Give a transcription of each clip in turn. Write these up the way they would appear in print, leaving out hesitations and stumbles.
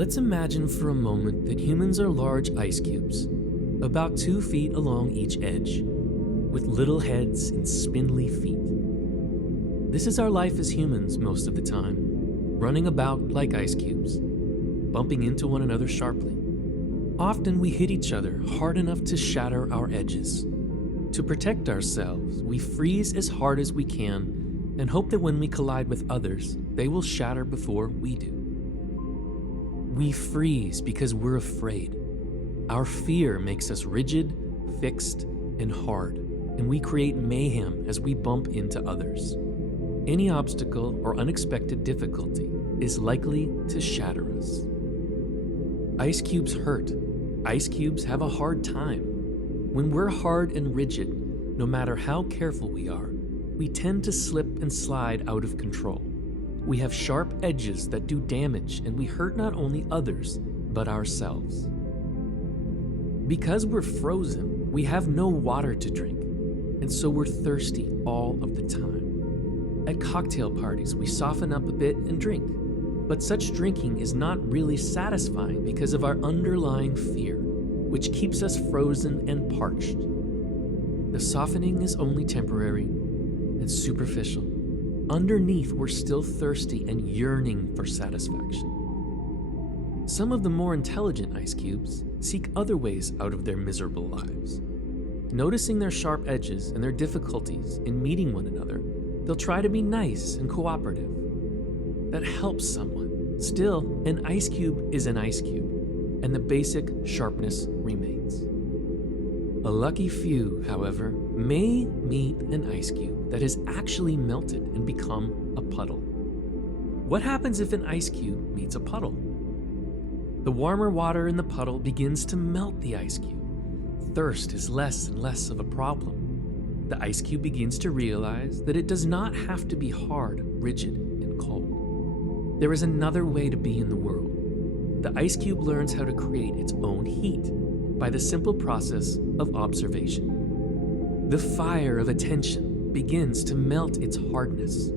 Let's imagine for a moment that humans are large ice cubes, about 2 feet along each edge, with little heads and spindly feet. This is our life as humans most of the time, running about like ice cubes, bumping into one another sharply. Often we hit each other hard enough to shatter our edges. To protect ourselves, we freeze as hard as we can and hope that when we collide with others, they will shatter before we do. We freeze because we're afraid. Our fear makes us rigid, fixed, and hard, and we create mayhem as we bump into others. Any obstacle or unexpected difficulty is likely to shatter us. Ice cubes hurt. Ice cubes have a hard time. When we're hard and rigid, no matter how careful we are, we tend to slip and slide out of control. We have sharp edges that do damage, and we hurt not only others, but ourselves. Because we're frozen, we have no water to drink, and so we're thirsty all of the time. At cocktail parties, we soften up a bit and drink, but such drinking is not really satisfying because of our underlying fear, which keeps us frozen and parched. The softening is only temporary and superficial. Underneath, we're still thirsty and yearning for satisfaction. Some of the more intelligent ice cubes seek other ways out of their miserable lives. Noticing their sharp edges and their difficulties in meeting one another, they'll try to be nice and cooperative. That helps someone. Still, an ice cube is an ice cube, and the basic sharpness remains. A lucky few, however, may meet an ice cube that has actually melted and become a puddle. What happens if an ice cube meets a puddle? The warmer water in the puddle begins to melt the ice cube. Thirst is less and less of a problem. The ice cube begins to realize that it does not have to be hard, rigid, and cold. There is another way to be in the world. The ice cube learns how to create its own heat by the simple process of observation. The fire of attention begins to melt its hardness,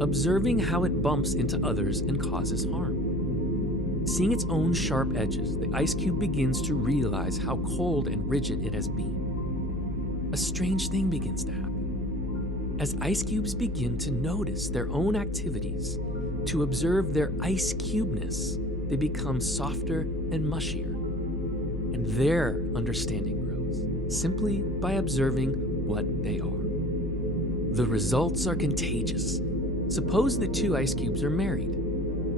observing how it bumps into others and causes harm. Seeing its own sharp edges, the ice cube begins to realize how cold and rigid it has been. A strange thing begins to happen. As ice cubes begin to notice their own activities, to observe their ice cubeness, they become softer and mushier. And their understanding grows simply by observing what they are. The results are contagious. Suppose that 2 ice cubes are married.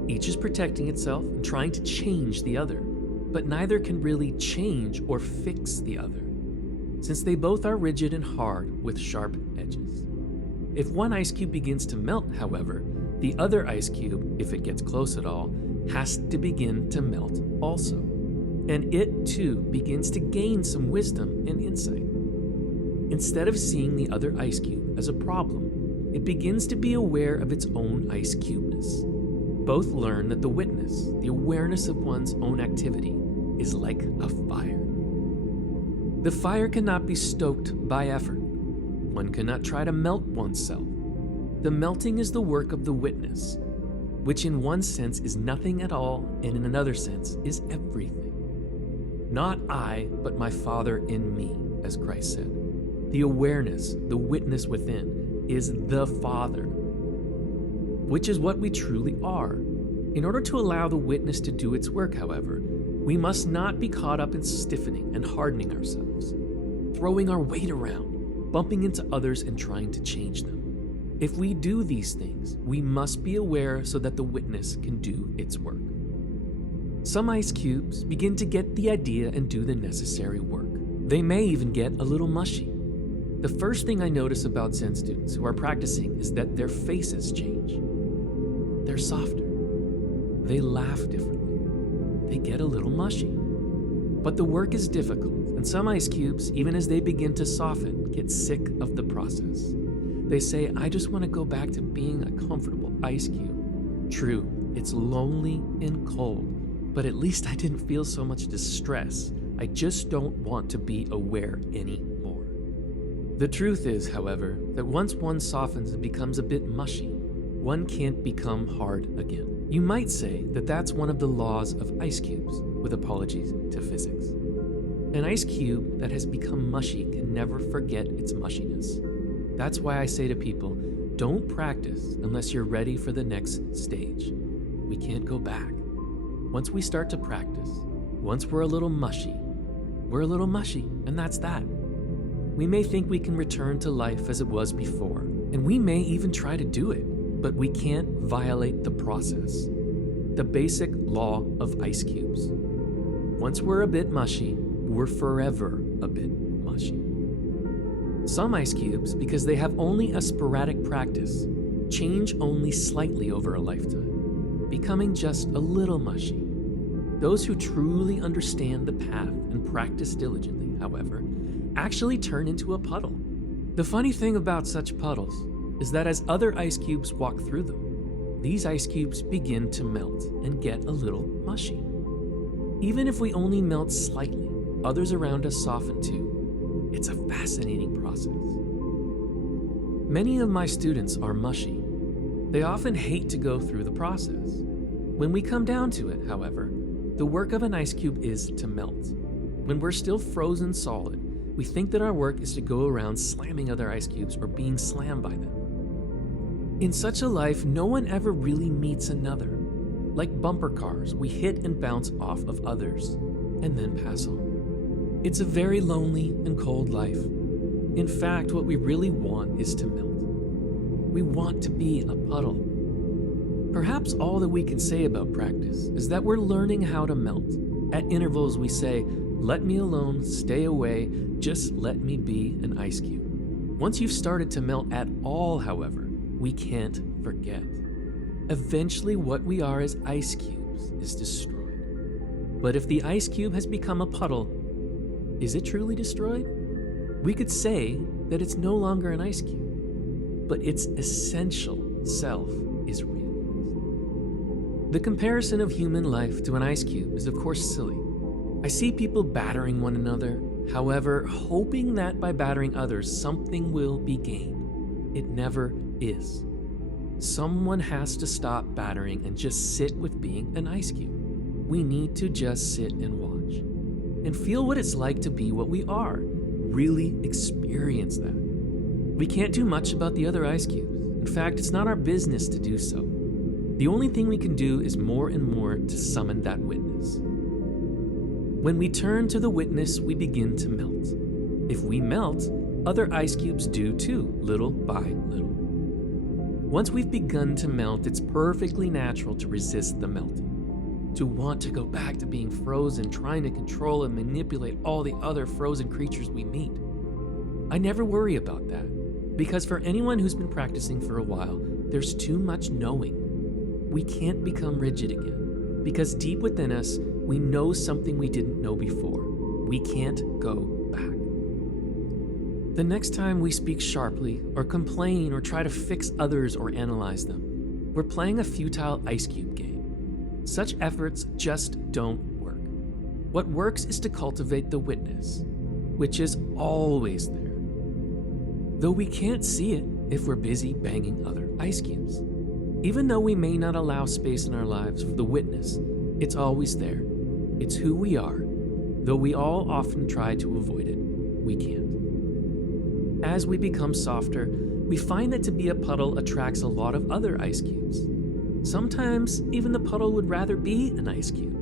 Each is protecting itself and trying to change the other, but neither can really change or fix the other, since they both are rigid and hard with sharp edges. If one ice cube begins to melt, however, the other ice cube, if it gets close at all, has to begin to melt also. And it too begins to gain some wisdom and insight. Instead of seeing the other ice cube as a problem, it begins to be aware of its own ice cubeness. Both learn that the witness, the awareness of one's own activity, is like a fire. The fire cannot be stoked by effort. One cannot try to melt oneself. The melting is the work of the witness, which in one sense is nothing at all, and in another sense is everything. Not I, but my Father in me, as Christ said. The awareness, the witness within, is the Father, which is what we truly are. In order to allow the witness to do its work, however, we must not be caught up in stiffening and hardening ourselves, throwing our weight around, bumping into others and trying to change them. If we do these things, we must be aware so that the witness can do its work. Some ice cubes begin to get the idea and do the necessary work. They may even get a little mushy. The first thing I notice about Zen students who are practicing is that their faces change. They're softer. They laugh differently. They get a little mushy. But the work is difficult, and some ice cubes, even as they begin to soften, get sick of the process. They say, I just want to go back to being a comfortable ice cube. True, it's lonely and cold, but at least I didn't feel so much distress. I just don't want to be aware anymore. The truth is, however, that once one softens and becomes a bit mushy, one can't become hard again. You might say that that's one of the laws of ice cubes, with apologies to physics. An ice cube that has become mushy can never forget its mushiness. That's why I say to people, don't practice unless you're ready for the next stage. We can't go back. Once we start to practice, once we're a little mushy, and that's that. We may think we can return to life as it was before, and we may even try to do it, but we can't violate the process. The basic law of ice cubes. Once we're a bit mushy, we're forever a bit mushy. Some ice cubes, because they have only a sporadic practice, change only slightly over a lifetime, becoming just a little mushy. Those who truly understand the path and practice diligently, however, actually turn into a puddle. The funny thing about such puddles is that as other ice cubes walk through them, these ice cubes begin to melt and get a little mushy. Even if we only melt slightly, others around us soften too. It's a fascinating process. Many of my students are mushy. They often hate to go through the process. When we come down to it, however, the work of an ice cube is to melt. When we're still frozen solid, we think that our work is to go around slamming other ice cubes or being slammed by them. In such a life, no one ever really meets another. Like bumper cars, we hit and bounce off of others and then pass on. It's a very lonely and cold life. In fact, what we really want is to melt. We want to be a puddle. Perhaps all that we can say about practice is that we're learning how to melt. At intervals, we say, "Let me alone, stay away, just let me be an ice cube." Once you've started to melt at all, however, we can't forget. Eventually, what we are as ice cubes is destroyed. But if the ice cube has become a puddle, is it truly destroyed? We could say that it's no longer an ice cube, but its essential self is real. The comparison of human life to an ice cube is of course silly. I see people battering one another, however, hoping that by battering others something will be gained. It never is. Someone has to stop battering and just sit with being an ice cube. We need to just sit and watch and feel what it's like to be what we are. Really experience that. We can't do much about the other ice cubes. In fact, it's not our business to do so. The only thing we can do is more and more to summon that witness. When we turn to the witness, we begin to melt. If we melt, other ice cubes do too, little by little. Once we've begun to melt, it's perfectly natural to resist the melting, to want to go back to being frozen, trying to control and manipulate all the other frozen creatures we meet. I never worry about that, because for anyone who's been practicing for a while, there's too much knowing. We can't become rigid again, because deep within us, we know something we didn't know before. We can't go back. The next time we speak sharply, or complain, or try to fix others or analyze them, we're playing a futile ice cube game. Such efforts just don't work. What works is to cultivate the witness, which is always there, though we can't see it if we're busy banging other ice cubes. Even though we may not allow space in our lives for the witness, it's always there. It's who we are. Though we all often try to avoid it, we can't. As we become softer, we find that to be a puddle attracts a lot of other ice cubes. Sometimes, even the puddle would rather be an ice cube.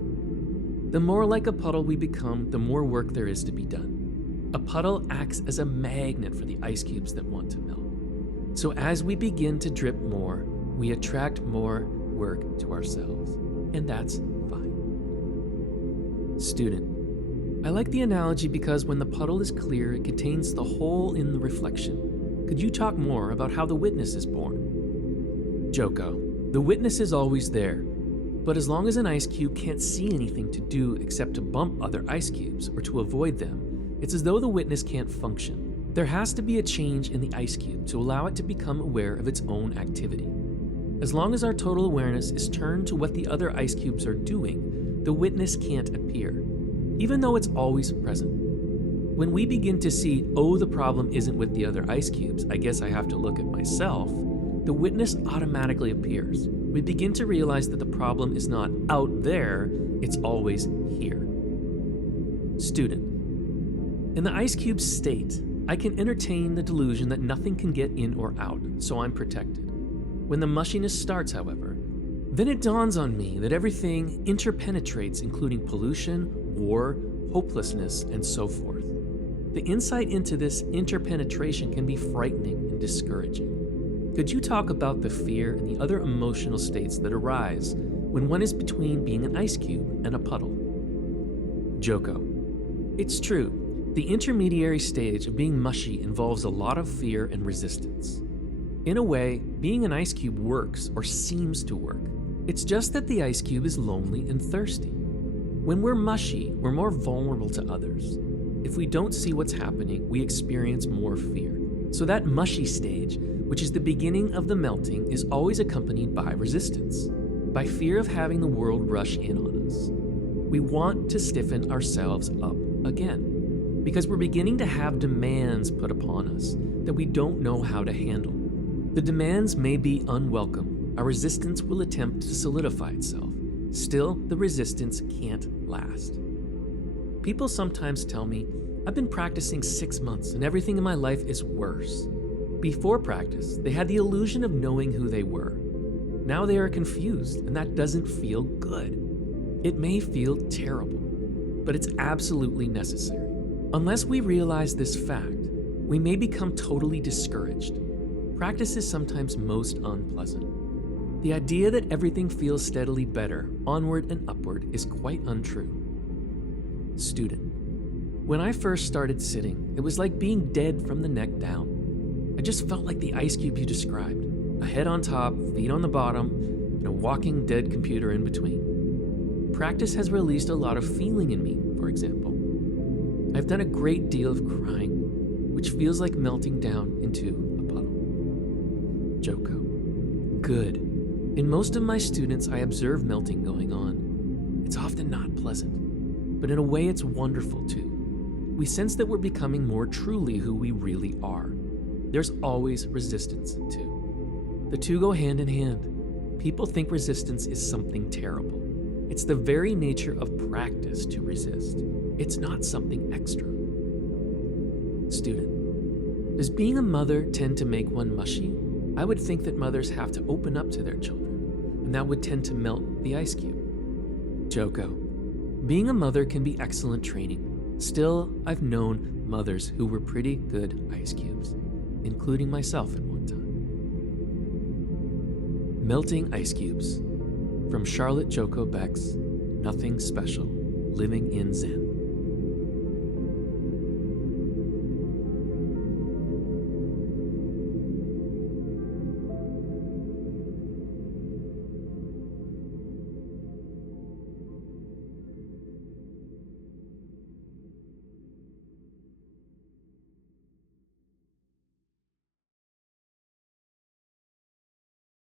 The more like a puddle we become, the more work there is to be done. A puddle acts as a magnet for the ice cubes that want to melt. So as we begin to drip more, we attract more work to ourselves, and that's fine. Student, I like the analogy because when the puddle is clear, it contains the hole in the reflection. Could you talk more about how the witness is born? Joko, the witness is always there, but as long as an ice cube can't see anything to do except to bump other ice cubes or to avoid them, it's as though the witness can't function. There has to be a change in the ice cube to allow it to become aware of its own activity. As long as our total awareness is turned to what the other ice cubes are doing, the witness can't appear, even though it's always present. When we begin to see, oh, the problem isn't with the other ice cubes, I guess I have to look at myself, the witness automatically appears. We begin to realize that the problem is not out there, it's always here. Student. In the ice cube state, I can entertain the delusion that nothing can get in or out, so I'm protected. When the mushiness starts, however, then it dawns on me that everything interpenetrates, including pollution, war, hopelessness, and so forth. The insight into this interpenetration can be frightening and discouraging. Could you talk about the fear and the other emotional states that arise when one is between being an ice cube and a puddle? Joko. It's true. The intermediary stage of being mushy involves a lot of fear and resistance. In a way, being an ice cube works or seems to work. It's just that the ice cube is lonely and thirsty. When we're mushy, we're more vulnerable to others. If we don't see what's happening, we experience more fear. So that mushy stage, which is the beginning of the melting, is always accompanied by resistance, by fear of having the world rush in on us. We want to stiffen ourselves up again, because we're beginning to have demands put upon us that we don't know how to handle. The demands may be unwelcome. Our resistance will attempt to solidify itself. Still, the resistance can't last. People sometimes tell me, I've been practicing 6 months and everything in my life is worse. Before practice, they had the illusion of knowing who they were. Now they are confused, and that doesn't feel good. It may feel terrible, but it's absolutely necessary. Unless we realize this fact, we may become totally discouraged. Practice is sometimes most unpleasant. The idea that everything feels steadily better, onward and upward, is quite untrue. Student. When I first started sitting, it was like being dead from the neck down. I just felt like the ice cube you described. A head on top, feet on the bottom, and a walking dead computer in between. Practice has released a lot of feeling in me, for example. I've done a great deal of crying, which feels like melting down into a puddle. Joko. Good. In most of my students, I observe melting going on. It's often not pleasant, but in a way it's wonderful too. We sense that we're becoming more truly who we really are. There's always resistance too. The two go hand in hand. People think resistance is something terrible. It's the very nature of practice to resist. It's not something extra. Student. Does being a mother tend to make one mushy? I would think that mothers have to open up to their children, and that would tend to melt the ice cube. Joko. Being a mother can be excellent training. Still, I've known mothers who were pretty good ice cubes, including myself at one time. Melting Ice Cubes, from Charlotte Joko Beck's Nothing Special, Living in Zen.